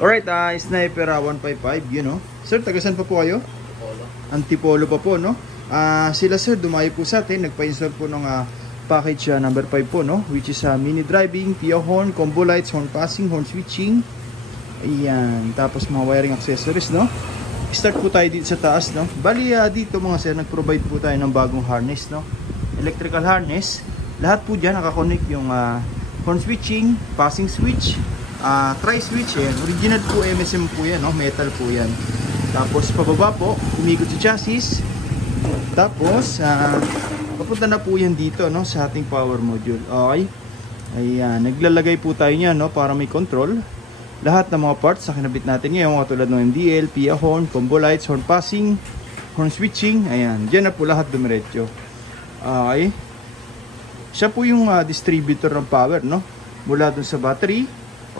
Alright, Sniper 155, you know. Sir, tagasan pa po kayo? Polo. Antipolo pa po, no? Sila sir, dumayo po sa atin, nagpa-install po ng package number 5 po, no? Which is mini driving, PIA horn, combo lights, horn passing, horn switching. Ayan, tapos mga wiring accessories, no? Start po tayo dito sa taas, no? Bali, dito mga sir, nag-provide po tayo ng bagong harness, no? Electrical harness. Lahat po dyan nakakonect yung horn switching, passing switch, tri-switch, yan. Original po MSM po yan, no? Metal po yan. Tapos pababa po, umikot sa chassis. Tapos, papunta na po yan dito, no? Sa ating power module. Okay? Ayan, naglalagay po tayo niyan, no? Para may control. Lahat ng mga parts na kinabit natin ngayon, katulad ng MDL, PIA horn, combo lights, horn passing, horn switching. Ayan, dyan na po lahat dumiretso. Okay? Siya po yung distributor ng power, no? Mula dun sa battery